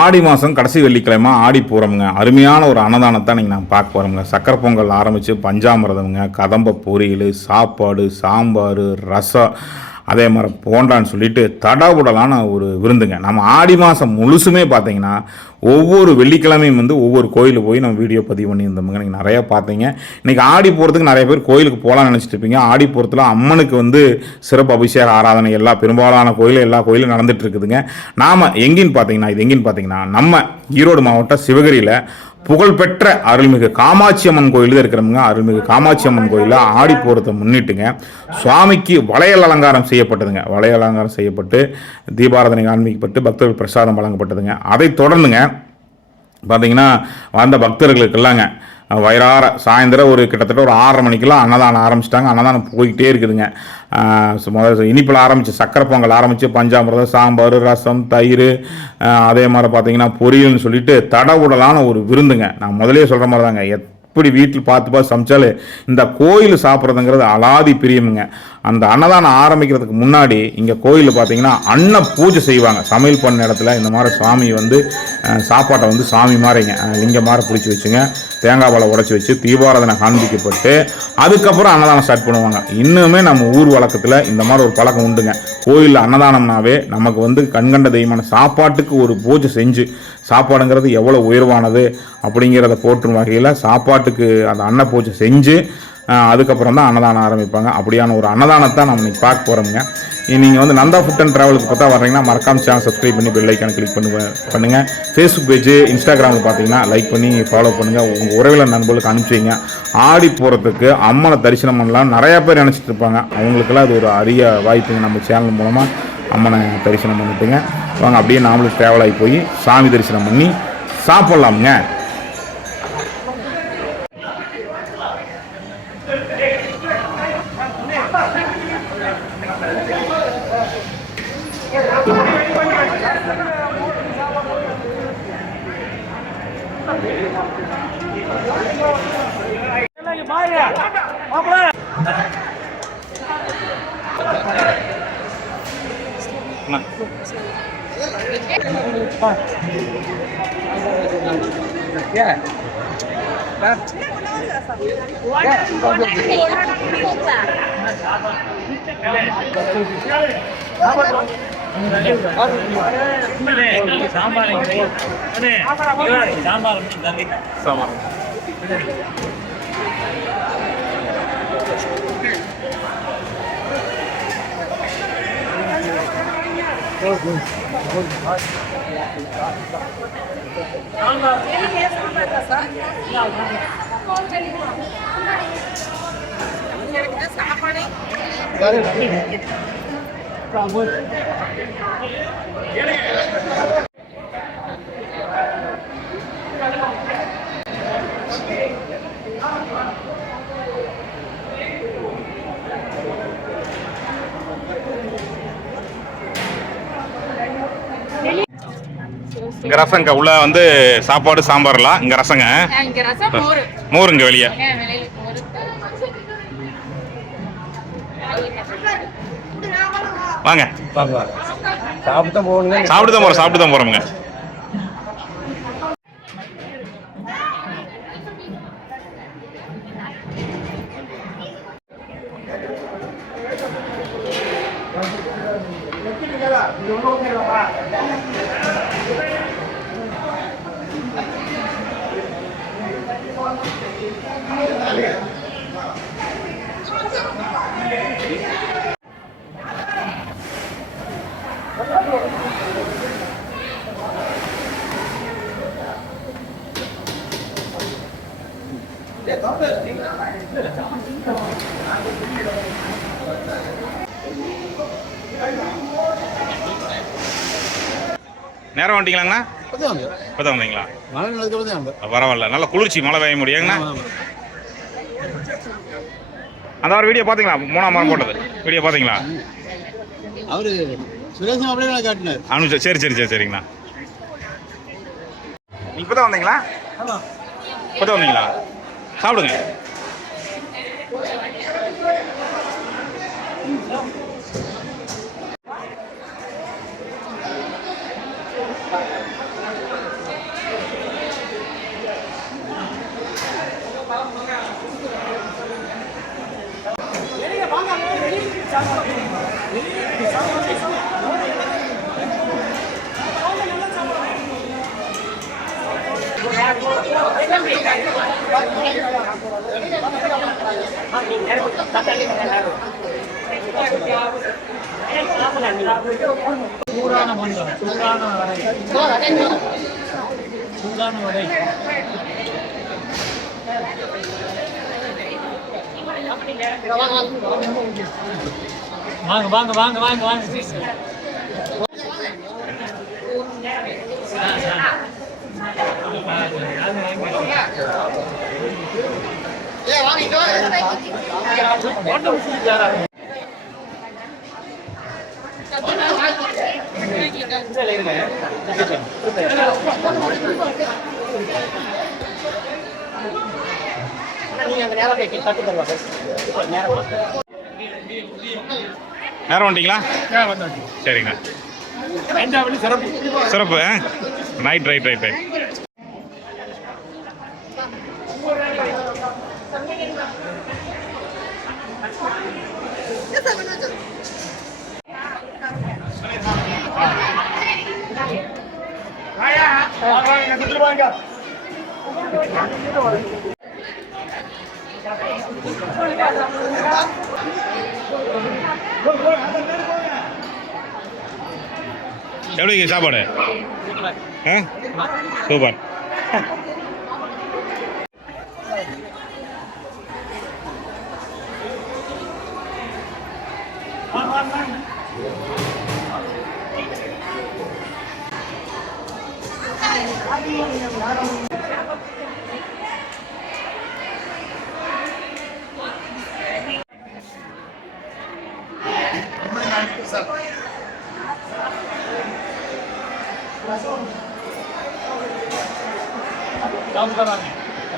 ஆடி மாதம் கடைசி வெள்ளிக்கிழமை ஆடி பூரம்ங்க. அருமையான ஒரு அன்னதானத்தை நீங்கள் நான் பார்க்க போகிறோம்ங்க. சக்கரை பொங்கல் ஆரம்பித்து பஞ்சாமிரதம்ங்க, கதம்ப பொரியல், சாப்பாடு, சாம்பார், ரசம், அதே மாதிரி போண்டான்னு சொல்லிட்டு தடபுடலான ஒரு விருந்துங்க. நம்ம ஆடி மாதம் முழுசுமே பார்த்தீங்கன்னா ஒவ்வொரு வெள்ளிக்கிழமையும் ஒவ்வொரு கோயிலுக்கு போய் நம்ம வீடியோ பதிவு பண்ணியிருந்தோமுங்க. நீங்கள் நிறையா பார்த்தீங்க. இன்றைக்கி ஆடி போகிறதுக்கு நிறைய பேர் கோயிலுக்கு போகலான்னு நினச்சிட்டு இருப்பீங்க. ஆடி போகிறதுல அம்மனுக்கு சிறப்பு அபிஷேக ஆராதனை பெரும்பாலான கோயிலும் எல்லா கோயிலும் நடந்துட்டு இருக்குதுங்க. நாம் எங்கேன்னு பார்த்தீங்கன்னா நம்ம ஈரோடு மாவட்டம் சிவகிரியில் புகழ்பெற்ற அருள்மிகு காமாட்சி அம்மன் கோயில் தான் இருக்கிறவங்க. அருள்மிகு காமாட்சி அம்மன் கோயிலில் ஆடி போகிறத முன்னிட்டுங்க சுவாமிக்கு வளையல் அலங்காரம் செய்யப்பட்டதுங்க. வளையல் அலங்காரம் செய்யப்பட்டு தீபாராதனை காண்பிக்கப்பட்டு பக்தர்கள் பிரசாதம் வழங்கப்பட்டதுங்க. அதை தொடர்ந்துங்க பார்த்தீங்கன்னா வந்த பக்தர்களுக்கெல்லாங்க வயிறார சாயந்தரம் கிட்டத்தட்ட ஒரு 6:30 மணிக்கெல்லாம் அன்னதானம் ஆரம்பிச்சிட்டாங்க. அன்னதானம் போய்கிட்டே இருக்குதுங்க. இனிப்பில் ஆரம்பித்து சக்கரை பொங்கல் ஆரம்பித்து பஞ்சாமிரதம், சாம்பார், ரசம், தயிர், அதே மாதிரி பார்த்தீங்கன்னா பொரியல்னு சொல்லிட்டு தடவுடலான ஒரு விருந்துங்க. நான் முதலே சொல்கிற மாதிரி தாங்க, எப்படி வீட்டில் பார்த்து சமைச்சாலே இந்த கோயில் சாப்பிட்றதுங்கிறது அலாதி பிரியமுங்க. அந்த அன்னதானம் ஆரம்பிக்கிறதுக்கு முன்னாடி இங்கே கோயிலில் பார்த்தீங்கன்னா அன்ன பூஜை செய்வாங்க. சமையல் பண்ண இடத்துல இந்த மாதிரி சாமி சாப்பாட்டை சாமி மாதிரிங்க லிங்கம் மாதிரி பிடிச்சி வச்சுங்க, தேங்காய் பாலை உடச்சி வச்சு தீபாராதனை காண்பிக்கப்பட்டு அதுக்கப்புறம் அன்னதானம் ஸ்டார்ட் பண்ணுவாங்க. இன்னுமே நம்ம ஊர் வழக்கத்தில் இந்த மாதிரி ஒரு பழக்கம் உண்டுங்க. கோயிலில் அன்னதானம்னாவே நமக்கு கண்கண்ட தெய்வமான சாப்பாட்டுக்கு ஒரு பூஜை செஞ்சு, சாப்பாடுங்கிறது எவ்வளோ உயர்வானது அப்படிங்கிறத போற்றும் வகையில் சாப்பாட்டுக்கு அந்த அன்ன பூஜை செஞ்சு அதுக்கப்புறம் தான் அன்னதானம் ஆரம்பிப்பாங்க. அப்படியான ஒரு அன்னதானத்தை நம்ம இன்றைக்கி பார்க்க போகிறோமுங்க. நீங்கள் நந்தா ஃபுட் அண்ட் ட்ராவலுக்கு பார்த்தா வர்றீங்கன்னா மறக்காம சேனல் சப்ஸ்கிரைப் பண்ணி பெல் ஐக்கானை கிளிக் பண்ணுங்கள். ஃபேஸ்புக் பேஜ், இன்ஸ்டாகிராமில் பார்த்தீங்கன்னா லைக் பண்ணி ஃபாலோ பண்ணுங்கள். உங்கள் உறவினர் நண்பர்களுக்கு அனுப்பிச்சி வைங்க. ஆடி போகிறதுக்கு அம்மனை தரிசனம் பண்ணலாம் நிறையா பேர் நினச்சிட்டு இருப்பாங்க. அவங்களுக்கெல்லாம் அது ஒரு அரிய வாய்ப்புங்க. நம்ம சேனல் மூலமாக அம்மனை தரிசனம் பண்ணிட்டுங்க வாங்க அப்படியே நாமளும் ட்ராவல் ஆகி போய் சாமி தரிசனம் பண்ணி சாப்பிட்லாமுங்க. இங்க ரசங்க உள்ள சாப்பாடு சாம்பார்லாம் இங்க ரசங்க மோருங்க வெளியே வாங்க சாப்பிட்டு தான் போறோமுங்க. நேரம் வந்துட்டீங்களாங்கண்ணா? இப்போ தான் வந்தீங்களா? பரவாயில்ல, நல்லா குளிர்ச்சி, மழை பெய்ய முடியுங்கண்ணா. அந்த ஒரு வீடியோ பார்த்தீங்களா? 3ஆம் வாரம் போட்டது வீடியோ பார்த்தீங்களா? சரி சரி சரி சரிங்கண்ணா. நீங்கள் இப்போ தான் வந்தீங்களா? இப்போ தான் வந்தீங்களா? சாப்பிடுங்க. வாங்க வாங்க வாங்க வாங்க வாங்க நேரம் வந்துட்டீங்களா? சரிங்க. சிறப்பு. Right right right right. எப்படி சாப்பாடு? சூப்பர்.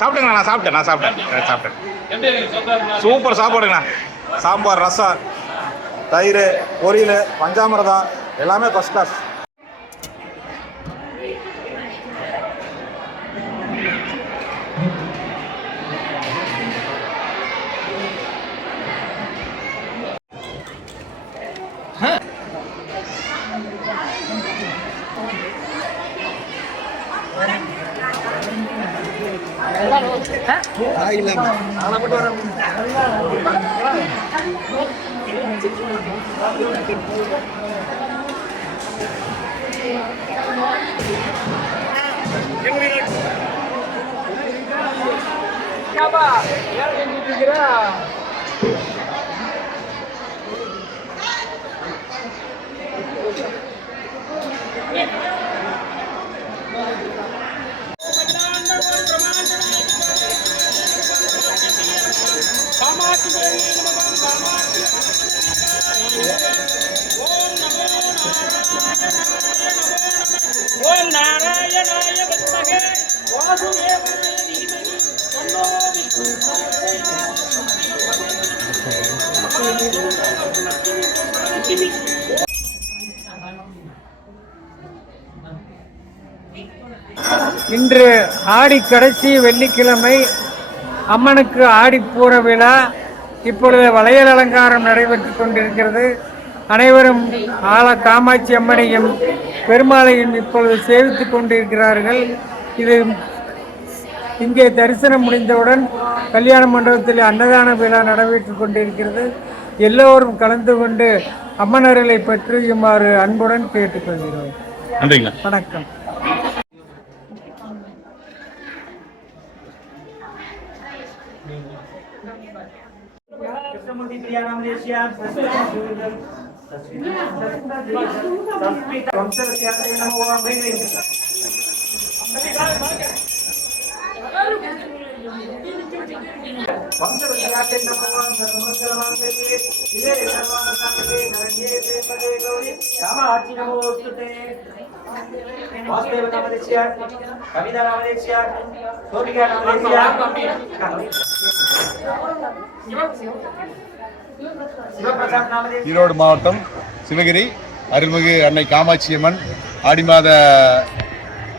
சாப்பிட்டுங்கண்ணா. நான் சாப்பிட்டேன். சூப்பர் சாப்பாடுங்கண்ணா. சாம்பார், ரசம், தயிர், பொரியல், பஞ்சாமிரதம் எல்லாமே ஃபர்ஸ்ட் கிளாஸ். இன்று ஆடி கடைசி வெள்ளிக்கிழமை அம்மனுக்கு ஆடிப்பூர விழா. இப்பொழுது வளையல் அலங்காரம் நடைபெற்றுக் கொண்டிருக்கிறது. அனைவரும் காமாட்சி அம்மனையும் பெருமாளையும் இப்பொழுது சேவித்துக் கொண்டிருக்கிறார்கள். இது இங்கே தரிசனம் முடிந்தவுடன் கல்யாண மண்டபத்தில் அன்னதான விழா நடைபெற்றுக் கொண்டிருக்கிறது. எல்லோரும் கலந்து கொண்டு அம்மன் அருளை பெற்றுமாறு அன்புடன் கேட்டுக்கொள்கிறோம். வணக்கம். ஈரோடு மாவட்டம் சிவகிரி அருள்மிகு அன்னை காமாட்சி அம்மன் ஆடி மாத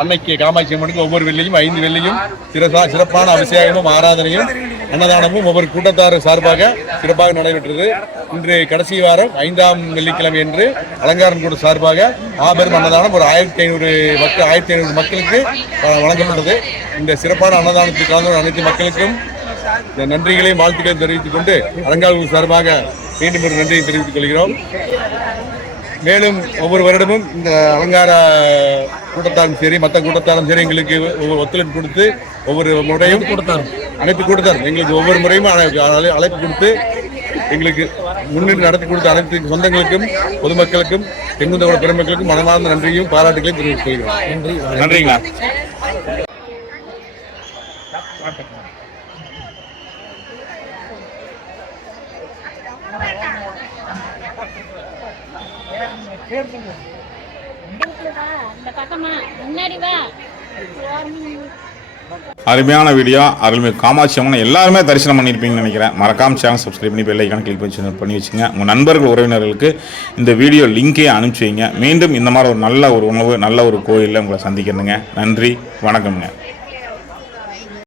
அன்னைக்கு காமாட்சி அம்மனுக்கு ஒவ்வொரு வெள்ளியும் 5 வெள்ளியும் சிறப்பான அபிஷேகமும் ஆராதனையும் அன்னதானமும் ஒவ்வொரு கூட்டத்தார் சார்பாக சிறப்பாக நடைபெற்றது. இன்று கடைசி வாரம் 5ஆம் வெள்ளிக்கிழமை என்று அலங்காரம் கூட சார்பாக மாபெரும் அன்னதானம் ஒரு 1500 மக்களுக்கு வழங்கப்பட்டது. இந்த சிறப்பான அன்னதானத்தில் கலந்து அனைத்து மக்களுக்கும் நன்றிகளையும் வாழ்த்துக்களையும் தெரிவித்துக் கொண்டு அலங்காரம் சார்பாக மீண்டும் ஒரு நன்றியை தெரிவித்துக் கொள்கிறோம். மேலும் ஒவ்வொரு வருடமும் இந்த அலங்கார கூட்டத்தாரும் சரி மற்ற கூட்டத்தாரும் சரி எங்களுக்கு ஒத்துழைப்பு கொடுத்து ஒவ்வொரு முறையும் அனைத்து கூட்டத்தாரும் எங்களுக்கு ஒவ்வொரு முறையும் அழைப்பு கொடுத்து எங்களுக்கு முன்னின்று நடத்தி கொடுத்த அனைத்து சொந்தங்களுக்கும் பொதுமக்களுக்கும் தெங்குந்தோட பெருமக்களுக்கும் மனமார்ந்த நன்றியும் பாராட்டுகளையும் தெரிவித்துக் கொள்கிறோம். நன்றிங்களா. அருமையான வீடியோ. அருள்மிகு காமாட்சி அம்மன் எல்லாருமே தரிசனம் பண்ணியிருப்பீங்கன்னு நினைக்கிறேன். மறக்காம சேனல் சப்ஸ்கிரைப் பண்ணி பெல் ஐக்கான கிளிக் பண்ணி வச்சுங்க. உங்கள் நண்பர்கள் உறவினர்களுக்கு இந்த வீடியோ லிங்கே அனுப்பிச்சி வைங்க. மீண்டும் இந்த மாதிரி ஒரு நல்ல ஒரு உணவு நல்ல ஒரு கோயிலில் உங்களை சந்திக்கிறேங்க. நன்றி, வணக்கம்ங்க.